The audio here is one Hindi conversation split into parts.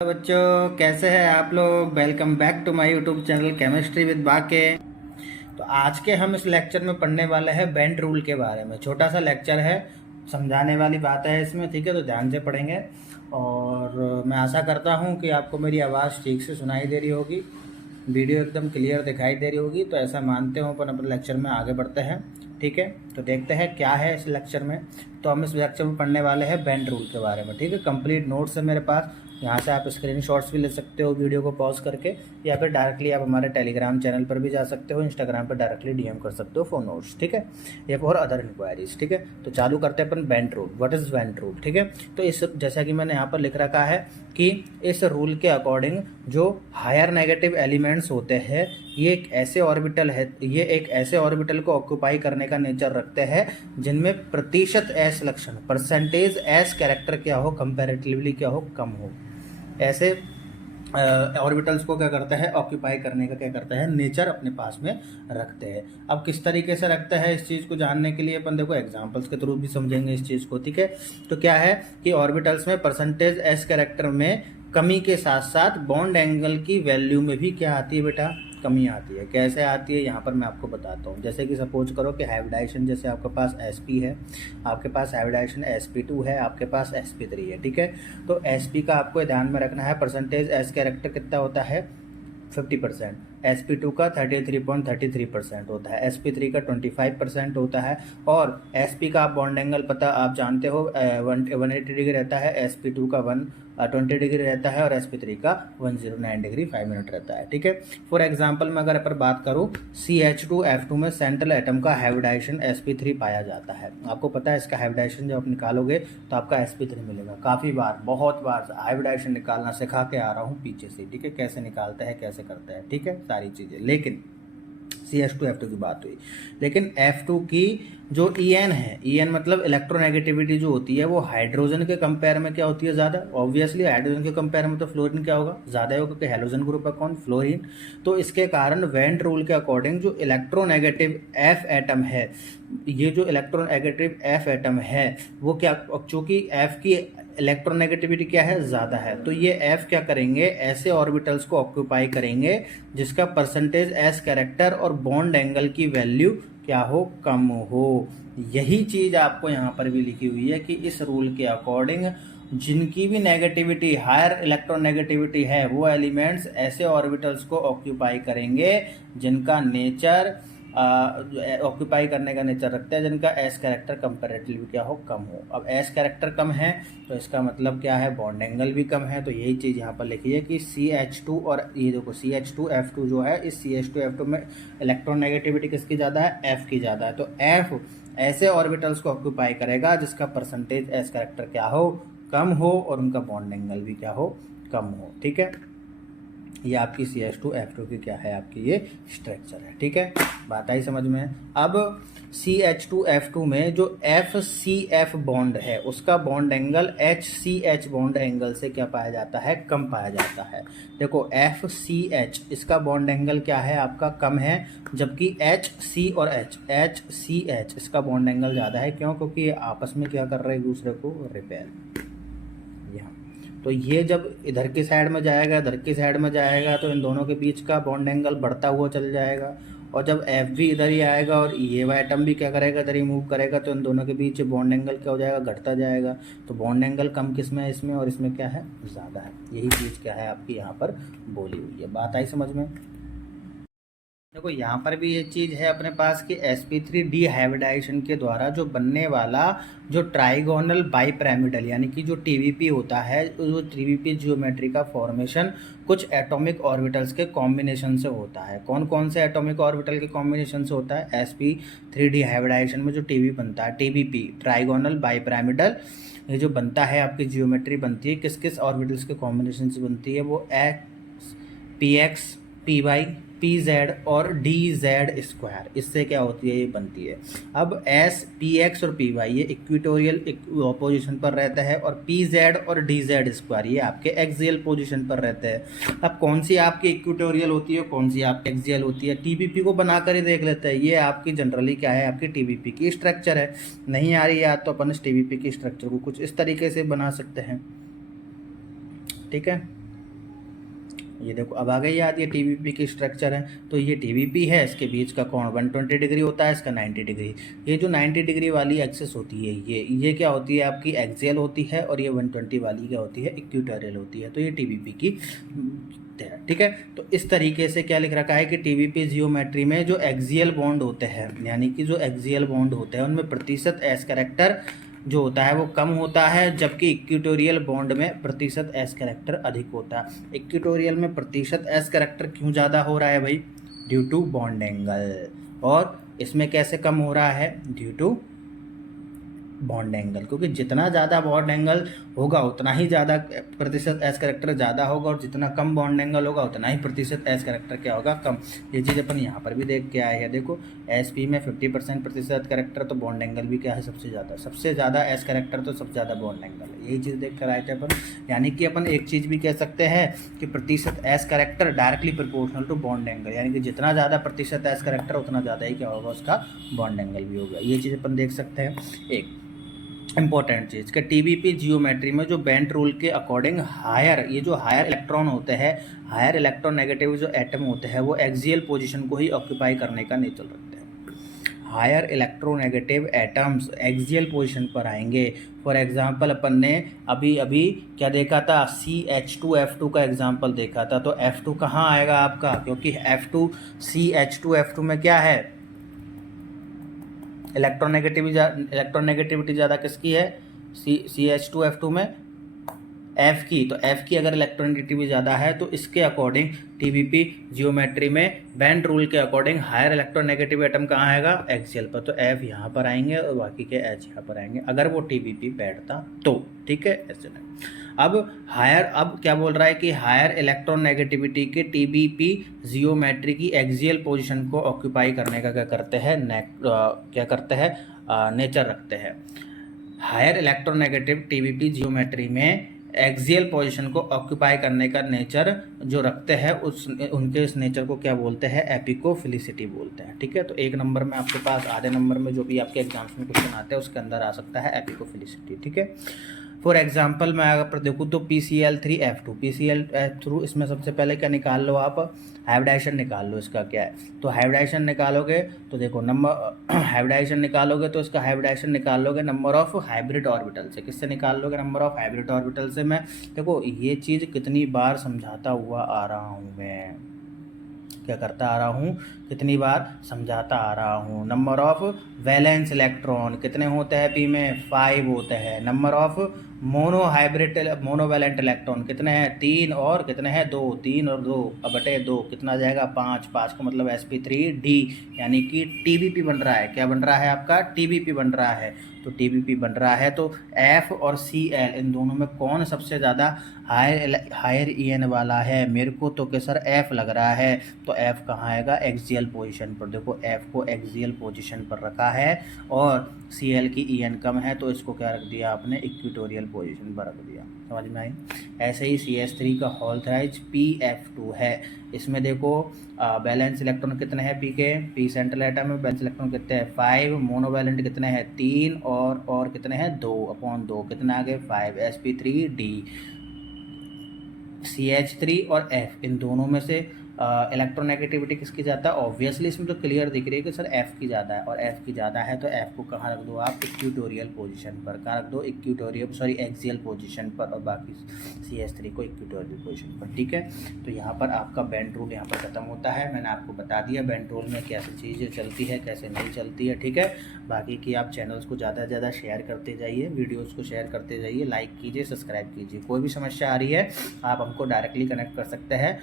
हेलो बच्चों, कैसे हैं आप लोग। Welcome back to my YouTube channel chemistry with बाके। तो आज के हम इस लेक्चर में पढ़ने वाले हैं बेंट रूल के बारे में। छोटा सा लेक्चर है, समझाने वाली बात है इसमें, ठीक है। तो ध्यान से पढ़ेंगे और मैं आशा करता हूँ कि आपको मेरी आवाज़ ठीक से सुनाई दे रही होगी, वीडियो एकदम क्लियर दिखाई दे रही होगी। तो ऐसा मानते हो अपन अपने लेक्चर में आगे बढ़ते हैं, ठीक है। तो देखते हैं क्या है इस लेक्चर में। तो हम इस लेक्चर में पढ़ने वाले हैं बेंट रूल के बारे में, ठीक है। कंप्लीट नोट्स है मेरे पास, यहाँ से आप स्क्रीनशॉट्स भी ले सकते हो वीडियो को पॉज करके, या फिर डायरेक्टली आप हमारे टेलीग्राम चैनल पर भी जा सकते हो, इंस्टाग्राम पर डायरेक्टली डीएम कर सकते हो फॉर नोट्स, ठीक है, या फॉर अदर इंक्वायरीज, ठीक है। तो चालू करते हैं अपन bent rule. What is bent rule, ठीक है। तो इस जैसा कि मैंने यहाँ पर लिख रखा है कि इस रूल के अकॉर्डिंग जो हायर नेगेटिव एलिमेंट्स होते हैं ये एक ऐसे ऑर्बिटल है, ये एक ऐसे ऑर्बिटल को ऑक्यूपाई करने का नेचर रखते हैं जिनमें प्रतिशत एस लक्षण, परसेंटेज एस कैरेक्टर क्या हो, कंपैरेटिवली क्या हो, कम हो। ऐसे ऑर्बिटल्स को क्या करता है, ऑक्यूपाई करने का क्या करता है, नेचर अपने पास में रखते हैं। अब किस तरीके से रखते हैं इस चीज़ को जानने के लिए अपन देखो एग्जांपल्स के थ्रू भी समझेंगे इस चीज़ को, ठीक है। तो क्या है कि ऑर्बिटल्स में परसेंटेज एस कैरेक्टर में कमी के साथ साथ बॉन्ड एंगल की वैल्यू में भी क्या आती है बेटा, कमी आती है। कैसे आती है यहाँ पर मैं आपको बताता हूँ। जैसे कि सपोज करो कि हाइब्रिडाइजेशन, जैसे आपके पास sp है, आपके पास हाइब्रिडाइजेशन sp2 है, आपके पास sp3 है, ठीक है। तो sp का आपको ध्यान में रखना है, परसेंटेज s कैरेक्टर कितना होता है 50%, sp2 का 33.33% होता है, sp3 का 25% होता है। और sp का आप बॉन्ड एंगल पता आप जानते हो 180 डिग्री रहता है, sp2 का 120 डिग्री रहता है और sp3 का 109 डिग्री 5 मिनट रहता है, ठीक है। फॉर एग्जांपल मैं अगर अपन बात करूं CH2F2 में सेंट्रल एटम का हाइब्रिडाइजेशन sp3 पाया जाता है। आपको पता है इसका हाइब्रिडाइजेशन जब आप निकालोगे तो आपका sp3 मिलेगा। काफ़ी बार, बहुत बार हाइब्रिडाइजेशन निकालना सिखा के आ रहा हूँ पीछे से, ठीक है, कैसे निकालते हैं कैसे करते हैं, ठीक है, सारी चीज़ें। लेकिन CH2F2 की बात हुई, लेकिन F2 की जो En है, En मतलब इलेक्ट्रोनेगेटिविटी जो होती है वो हाइड्रोजन के कंपेयर में क्या होती है, ज़्यादा। ऑब्वियसली हाइड्रोजन के कंपेयर में तो फ्लोरीन क्या होगा, ज़्यादा होगा, क्योंकि हैलोजन ग्रुप है कौन, फ्लोरीन। तो इसके कारण वेंट रूल के अकॉर्डिंग जो इलेक्ट्रोनेगेटिव F एटम है, ये जो इलेक्ट्रोनेगेटिव F एटम है वो क्या, चूंकि F की इलेक्ट्रोनेगेटिविटी क्या है, ज़्यादा है, तो ये F क्या करेंगे, ऐसे ऑर्बिटल्स को ऑक्यूपाई करेंगे जिसका परसेंटेज S कैरेक्टर और बॉन्ड एंगल की वैल्यू क्या हो, कम हो। यही चीज़ आपको यहाँ पर भी लिखी हुई है कि इस रूल के अकॉर्डिंग जिनकी भी नेगेटिविटी, हायर इलेक्ट्रोनेगेटिविटी है, वो एलिमेंट्स ऐसे ऑर्बिटल्स को ऑक्यूपाई करेंगे जिनका नेचर ऑक्यूपाई करने का नेचर रखता है, जिनका एस कैरेक्टर कंपेरेटिवली क्या हो, कम हो। अब एस कैरेक्टर कम है तो इसका मतलब क्या है, बॉन्ड एंगल भी कम है। तो यही चीज़ यहाँ पर लिखी है कि CH2 और ये देखो CH2F2 जो है, इस CH2F2 में इलेक्ट्रोनेगेटिविटी किसकी ज़्यादा है, F की ज़्यादा है। तो F ऐसे ऑर्बिटल्स को ऑक्यूपाई करेगा जिसका परसेंटेज एस कैरेक्टर क्या हो, कम हो, और उनका बॉन्ड एंगल भी क्या हो, कम हो, ठीक है। ये आपकी CH2F2 की क्या है, आपकी ये स्ट्रक्चर है, ठीक है। बात आई समझ में। अब CH2F2 में जो FCF बॉन्ड है उसका bond angle HCH bond angle से क्या पाया जाता है, कम पाया जाता है। देखो FCH इसका बॉन्ड एंगल क्या है, आपका कम है, जबकि HC और HCH इसका बॉन्ड एंगल ज़्यादा है। क्यों, क्योंकि ये आपस में क्या कर रहे हैं, एक दूसरे को रिपेल। यहाँ तो ये जब इधर की साइड में जाएगा, इधर की साइड में जाएगा, तो इन दोनों के बीच का बॉन्ड एंगल बढ़ता हुआ चल जाएगा। और जब F भी इधर ही आएगा और ये एटम भी क्या करेगा, इधर ही मूव करेगा, तो इन दोनों के बीच बॉन्ड एंगल क्या हो जाएगा, घटता जाएगा। तो बॉन्ड एंगल कम किस में है, इसमें, और इसमें क्या है, ज़्यादा है। यही चीज़ क्या है आपकी यहाँ पर बोली हुई है। बात आई समझ में। देखो यहाँ पर भी ये चीज़ है अपने पास कि sp3 डिहाइब्रिडाइजेशन के द्वारा जो बनने वाला जो ट्राइगोनल बाइपिरामिडल यानी कि जो TVP होता है, जो TVP ज्योमेट्री का फॉर्मेशन कुछ एटॉमिक ऑर्बिटल्स के कॉम्बिनेशन से होता है। कौन कौन से एटॉमिक ऑर्बिटल के कॉम्बिनेशन से होता है, sp3 डिहाइब्रिडाइजेशन में जो TVP बनता है, TVP ट्राइगोनल बाइपिरामिडल, ये जो बनता है आपकी ज्योमेट्री बनती है किस किस ऑर्बिटल्स के कॉम्बिनेशन से बनती है, वो x px py pz और dz स्क्वायर, इससे क्या होती है, ये बनती है। अब s px और py ये इक्वेटोरियल पोजीशन पर रहता है, और pz और dz स्क्वायर ये आपके एक्सियल पोजीशन पर रहते हैं। अब कौन सी आपकी इक्वेटोरियल होती है, कौन सी आपकी एक्सियल होती है, TVP को बनाकर ही देख लेते हैं। ये आपकी जनरली क्या है, आपकी TVP की स्ट्रक्चर है। नहीं आ रही याद तो अपन इस TVP की स्ट्रक्चर को कुछ इस तरीके से बना सकते हैं, ठीक है। ये देखो अब आ गई याद, ये टीवीपी की स्ट्रक्चर है। तो ये टीवीपी है, इसके बीच का कोण 120 डिग्री होता है, इसका 90 डिग्री। ये जो 90 डिग्री वाली एक्सिस होती है ये क्या होती है आपकी एक्सियल होती है, और ये 120 वाली क्या होती है इक्वेटोरियल होती है। तो ये टीवीपी की ठीक है। तो इस तरीके से क्या लिख रखा है कि टीवीपी जियोमेट्री में जो एक्सियल बॉन्ड होते हैं, यानी कि जो एक्सियल बॉन्ड होते हैं उनमें प्रतिशत एस कैरेक्टर जो होता है वो कम होता है, जबकि इक्वेटोरियल बॉन्ड में प्रतिशत एस कैरेक्टर अधिक होता है। इक्वेटोरियल में प्रतिशत एस कैरेक्टर क्यों ज़्यादा हो रहा है भाई? Due to bond angle. और इसमें कैसे कम हो रहा है? ड्यू टू बॉन्ड एंगल, क्योंकि जितना ज़्यादा बॉन्ड एंगल होगा उतना ही ज़्यादा प्रतिशत एस कैरेक्टर ज़्यादा होगा, और जितना कम बॉन्ड एंगल होगा उतना ही प्रतिशत एस कैरेक्टर क्या होगा? कम। ये चीज़ अपन यहाँ पर भी देख के आए हैं। देखो एस पी में 50% प्रतिशत कैरेक्टर, तो बॉन्ड एंगल भी क्या है? सबसे ज़्यादा एस कैरेक्टर, तो सबसे ज़्यादा बॉन्ड एंगल है। यही चीज़ देख कर आए थे अपन। यानी कि अपन एक चीज़ भी कह सकते हैं कि प्रतिशत s character directly proportional to bond angle, यानी कि जितना ज़्यादा प्रतिशत एस कैरेक्टर उतना ज़्यादा ही क्या होगा? उसका बॉन्ड एंगल भी होगा। ये चीज़ अपन देख सकते हैं। एक इंपॉर्टेंट चीज़ कि टीवीपी जियोमेट्री में जो बेंट रूल के अकॉर्डिंग ये जो हायर इलेक्ट्रॉन होते हैं, हायर इलेक्ट्रॉन नेगेटिव जो एटम होते हैं वो एक्सियल पोजीशन को ही ऑक्यूपाई करने का नेचर रखते हैं। Higher electronegative atoms axial position पर आएंगे। फॉर एग्जांपल अपन ने अभी अभी क्या देखा था? CH2F2 का एग्जांपल देखा था। तो F2 कहाँ आएगा आपका? क्योंकि F2 CH2F2 में क्या है? इलेक्ट्रोनेगेटिविटी ज़्यादा किसकी है? CH2F2 में F की। तो F की अगर इलेक्ट्रोनेगेटिविटी ज़्यादा है तो इसके अकॉर्डिंग टीवीपी जियोमेट्री में बेंट रूल के अकॉर्डिंग हायर इलेक्ट्रोनेगेटिव एटम कहाँ आएगा? एक्सियल पर। तो F यहाँ पर आएंगे और बाकी के H यहाँ पर आएंगे, अगर वो टीवीपी बैठता तो। ठीक है, ऐसे नहीं। अब क्या बोल रहा है कि हायर इलेक्ट्रॉन नेगेटिविटी के टीबीपी जियोमेट्री की एक्सियल पोजीशन को ऑक्यूपाई करने का क्या करते हैं? नेचर रखते हैं। हायर इलेक्ट्रोनेगेटिव टीबीपी जियोमेट्री में एक्सियल पोजीशन को ऑक्यूपाई करने का नेचर जो रखते हैं उनके इस नेचर को क्या बोलते हैं? एपिकोफिलिसिटी बोलते हैं। ठीक है, तो एक नंबर में आपके पास आधे नंबर में जो भी आपके एग्जाम्स में क्वेश्चन आते हैं उसके अंदर आ सकता है एपिकोफिलिसिटी। ठीक है, फॉर एग्जाम्पल मैं अगर देखूँ तो PCl3F2 PCl3 इसमें सबसे पहले क्या निकाल लो आप? हाइब्रिडाइजेशन निकाल लो। इसका क्या है? तो हाइब्रिडाइजेशन निकालोगे तो देखो हाइब्रिडाइजेशन निकालोगे तो इसका हाइब्रिडाइजेशन निकालोगे नंबर ऑफ हाइब्रिड ऑर्बिटल से। किससे निकाल लोगे? नंबर ऑफ हाइब्रिड ऑर्बिटल से। मैं देखो ये चीज़ कितनी बार समझाता हुआ आ रहा हूँ, मैं क्या करता आ रहा हूँ? कितनी बार समझाता आ रहा हूँ। नंबर ऑफ वैलेंस इलेक्ट्रॉन कितने होते हैं? पी में 5 होते हैं। नंबर ऑफ मोनोवैलेंट इलेक्ट्रॉन कितने हैं? 3 और कितने हैं? 2। 3 और 2 अब बटे 2 कितना जाएगा? 5। 5 का मतलब sp3d, यानी कि टीबीपी बन रहा है। क्या बन रहा है आपका? टीबीपी बन रहा है। तो टीबीपी बन रहा है तो F और Cl इन दोनों में कौन सबसे ज़्यादा हायर EN वाला है? मेरे को तो कि सर F लग रहा है। तो F कहाँ आएगा? एक्सियल पोजीशन पर। देखो F को एक्सियल पोजीशन पर रखा है और Cl की EN कम है, तो इसको क्या रख दिया आपने? इक्वेटोरियल पोजीशन पर रख दिया। समझ में आई? ऐसे ही CH3 का होल थ्राइज PF2 है। इसमें देखो बैलेंस इलेक्ट्रॉन कितने हैं? पी सेंट्रल एटम में बैलेंस इलेक्ट्रॉन कितने हैं? 5। मोनोवैलेंट कितने हैं? 3 और कितने हैं? 2/2 कितना आ गए? 5। sp3d। CH3 और F इन दोनों में से इलेक्ट्रोनेगेटिविटी किसकी ज़्यादा है? ऑब्वियसली इसमें तो क्लियर दिख रही है कि सर F की ज़्यादा है, और F की ज़्यादा है तो F को कहाँ रख दो आप? इक्वेटोरियल पोजीशन पर। कहाँ रख दो? एक्सियल पोजीशन पर, और बाकी CH3 को इक्वेटोरियल पोजीशन पर। ठीक है, तो यहाँ पर आपका बेंट रूल यहाँ पर ख़त्म होता है। मैंने आपको बता दिया बेंट रूल में कैसे चीज़ें चलती है, कैसे नहीं चलती है। ठीक है, बाकी की आप चैनल्स को ज़्यादा से ज़्यादा शेयर करते जाइए, वीडियोज़ को शेयर करते जाइए, लाइक कीजिए, सब्सक्राइब कीजिए। कोई भी समस्या आ रही है आप हमको डायरेक्टली कनेक्ट कर सकते हैं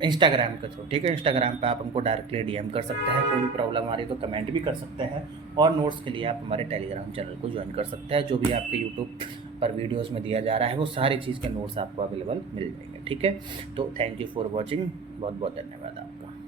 इंस्टाग्राम के थ्रू। ठीक है, इंस्टाग्राम पे आप हमको डायरेक्टली DM कर सकते हैं। कोई भी प्रॉब्लम आ रही है तो कमेंट भी कर सकते हैं, और नोट्स के लिए आप हमारे टेलीग्राम चैनल को ज्वाइन कर सकते हैं। जो भी आपके यूट्यूब पर वीडियोस में दिया जा रहा है वो सारी चीज़ के नोट्स आपको अवेलेबल मिल जाएंगे। ठीक है, तो थैंक यू फॉर वॉचिंग। बहुत बहुत धन्यवाद आपका।